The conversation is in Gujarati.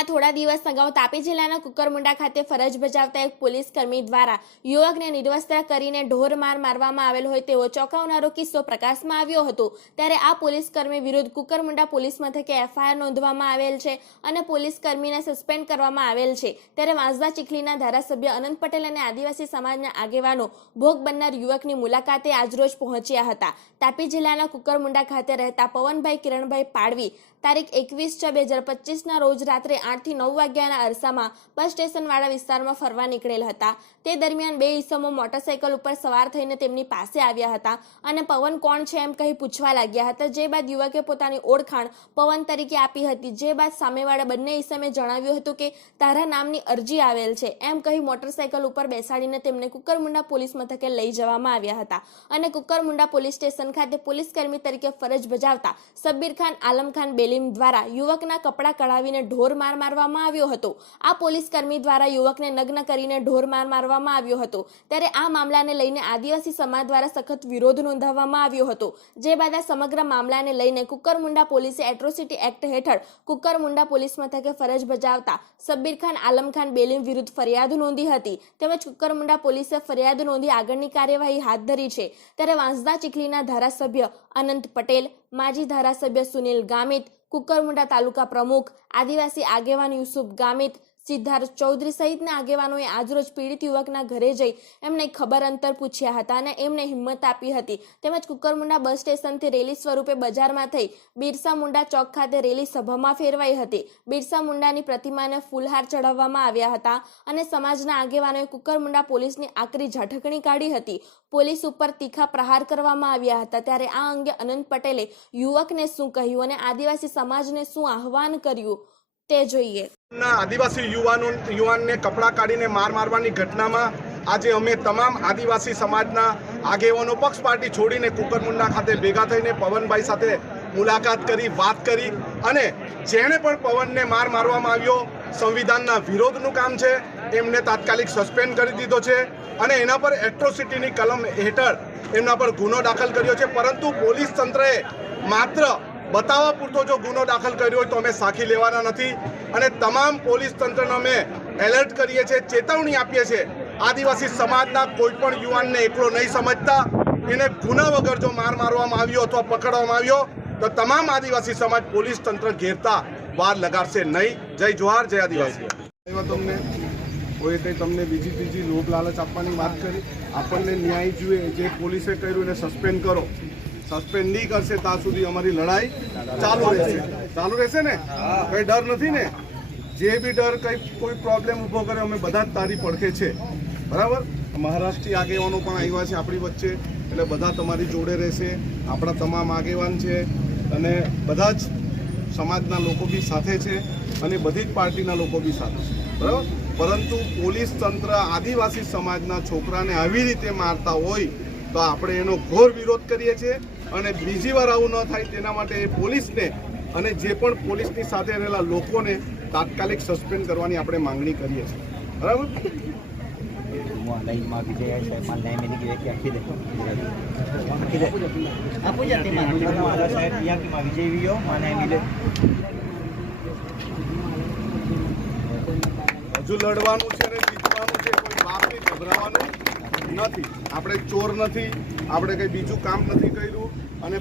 હાલમાં થોડા દિવસ અગાઉ તાપી જિલ્લાના કુકરમુંડા ખાતે ફરજ બજાવતા એક પોલીસ કર્મી દ્વારા યુવકને નિર્વસ્ત્ર કરીને ઢોર માર મારવામાં આવેલ હોય તેવો ચોંકાવનારો કિસ્સો પ્રકાશમાં આવ્યો હતો. ત્યારે આ પોલીસ કર્મી વિરુદ્ધ કુકરમુંડા પોલીસ મથકે એફઆઈઆર નોંધવામાં આવેલ છે અને પોલીસ કર્મીને સસ્પેન્ડ કરવામાં આવેલ છે. ત્યારે વાંસદા ચીખલીના ધારાસભ્ય અનંત પટેલ અને આદિવાસી સમાજના આગેવાનો ભોગ બનનાર યુવકની મુલાકાતે આજરોજ પહોંચ્યા હતા. તાપી જિલ્લાના કુકરમુંડા ખાતે રહેતા પવનભાઈ કિરણભાઈ પાડવી તારીખ એકવીસ છ બે હજાર પચીસના રોજ રાત્રે આઠથી નવ વાગ્યાના અરસામાં બસ સ્ટેશનવાળા વિસ્તારમાં ફરવા નીકળેલ હતા. તે દરમિયાન બે ઈસમો મોટરસાયકલ ઉપર સવાર થઈને તેમની પાસે આવ્યા હતા અને પવન કોણ છે એમ કહી પૂછવા લાગ્યા હતા. જે બાદ યુવકે પોતાની ઓળખાણ પવન તરીકે આપી હતી. જે બાદ સામેવાળા બંને ઈસમે જણાવ્યું હતું કે, તારા નામની અરજી આવેલ છે, એમ કહી મોટરસાયકલ ઉપર બેસાડીને તેમને કુકરમુંડા પોલીસ મથકે લઈ જવામાં આવ્યા હતા. અને કુકરમુંડા પોલીસ સ્ટેશન ખાતે પોલીસ કર્મી તરીકે ફરજ બજાવતા સબ્બીર ખાન, આલમ ખાન બેલીમ દ્વારા યુવકના કપડાં કઢાવીને ઢોર માર મારવામાં આવ્યો હતો. આ પોલીસ કર્મી દ્વારા યુવકને નગ્ન કરીને ઢોર માર મારવામાં આવ્યો હતો. ત્યારે આ મામલાને લઈને આદિવાસી સમાજ દ્વારા સખત વિરોધ નોંધાવવામાં આવ્યો હતો. જે બાદ આ સમગ્ર મામલાને લઈને કુકરમુંડા પોલીસે એટ્રોસિટી એક્ટ હેઠળ કુકરમુંડા પોલીસ મથકે ફરજ બજાવતા સબ્બીર ખાન, આલમ ખાન બેલીમ વિરુદ્ધ ફરિયાદ નોંધી હતી. તેમજ કુકરમુંડા પોલીસે ફરિયાદ નોંધી આગળની કાર્યવાહી હાથ ધરી છે. ત્યારે વાંસદા ચીખલીના ધારાસભ્ય અનંત પટેલ માજી ધારાસભ્ય સુનિલ ગામિત કુકરમુંડા તાલુકા પ્રમુખ આદિવાસી આગેવાન યુસુફ ગામિત સિદ્ધાર્થ ચૌધરી સહિતના આગેવાનોએ આજરોજ પીડિત યુવકના ઘરે જઈ એમને ખબર અંતર પૂછ્યા હતા અને એમને હિંમત આપી હતી. તેમજ કુકરમુંડા બસ સ્ટેશનથી રેલી સ્વરૂપે બજારમાં થઈ બિરસા મુંડા ચોક ખાતે રેલી સભામાં ફેરવાઈ હતી. બિરસા મુંડાની પ્રતિમાને ફૂલહાર ચઢાવવામાં આવ્યા હતા અને સમાજના આગેવાનોએ કુકરમુંડા પોલીસની આકરી ઝાટકણી કાઢી હતી. પોલીસ ઉપર તીખા પ્રહાર કરવામાં આવ્યા હતા ત્યારે આ અંગે અનંત પટેલે યુવકને શું કહ્યું અને આદિવાસી સમાજને શું આહવાન કર્યું તે જોઈએ. આદિવાસી યુવાનો, યુવાનને કપડાં કાઢીને માર મારવાની ઘટનામાં આજે અમે તમામ આદિવાસી સમાજના આગેવાનો પક્ષ પાર્ટી છોડીને કુકરમુંડા ખાતે ભેગા થઈને પવનભાઈ સાથે મુલાકાત કરી, વાત કરી અને જેણે પણ પવનને માર મારવામાં આવ્યો, સંવિધાનના વિરોધનું કામ છે, એમને તાત્કાલિક સસ્પેન્ડ કરી દીધો છે અને એના પર એટ્રોસિટીની કલમ હેઠળ એમના પર ગુનો દાખલ કર્યો છે. પરંતુ પોલીસ તંત્રએ માત્ર બતાવવા પૂરતો જો ગુનો દાખલ કર્યો હોય તો અમે સાખી લેવાના નથી. અને તમામ પોલીસ તંત્રને અમે એલર્ટ કરીએ છીએ, ચેતવણી આપીએ છીએ. આદિવાસી સમાજના કોઈ પણ યુવાનને એકલો નહીં સમજતા. એને ગુના વગર જો માર મારવામાં આવ્યો અથવા પકડવામાં આવ્યો, તો તમામ આદિવાસી સમાજ પોલીસ તંત્ર ઘેરતા વાર લગાડશે નહીં. જય જોહાર, જય આદિવાસી. તમને કોઈ કંઈ તમને બીજી બીજી લોભ લાલચ આપવાની વાત કરી? આપણને ન્યાય જોઈએ. જે પોલીસે કર્યું એને સસ્પેન્ડ કરો. સસ્પેન્ડ નહીં કરશે ત્યાં સુધી અમારી લડાઈ ચાલુ રહેશે. ચાલુ રહેશે ને? કઈ ડર નથી ને? જે બી ડર કઈ કોઈ પ્રોબ્લેમ ઊભો કરે, અમે બધા જ તારી પડખે છે. બરાબર? મહારાષ્ટ્રી આગેવાનો પણ આવ્યા છે આપણી વચ્ચે. એટલે બધા તમારી જોડે રહેશે. આપણા તમામ આગેવાન છે. અને બધા જ સમાજના લોકો બી સાથે છે અને બધી જ પાર્ટીના લોકો બી સાથે છે. બરાબર? પરંતુ પોલીસ તંત્ર આદિવાસી સમાજના છોકરાને આવી રીતે મારતા હોય તો આપણે એનો ઘોર વિરોધ કરીએ છીએ. અને બીજી વાર આવું ન થાય તેના માટે એ પોલીસને અને જે પણ પોલીસની સાથે રહેલા લોકોને તાત્કાલિક સસ્પેન્ડ કરવાની આપણે માંગણી કરીએ છીએ. બરાબર? હજુ લડવાનું છે છે, કોઈ બાપની ગભરાવાનું નથી. આપણે ચોર નથી, આપણે કંઈ બીજું કામ નથી કર્યું. અને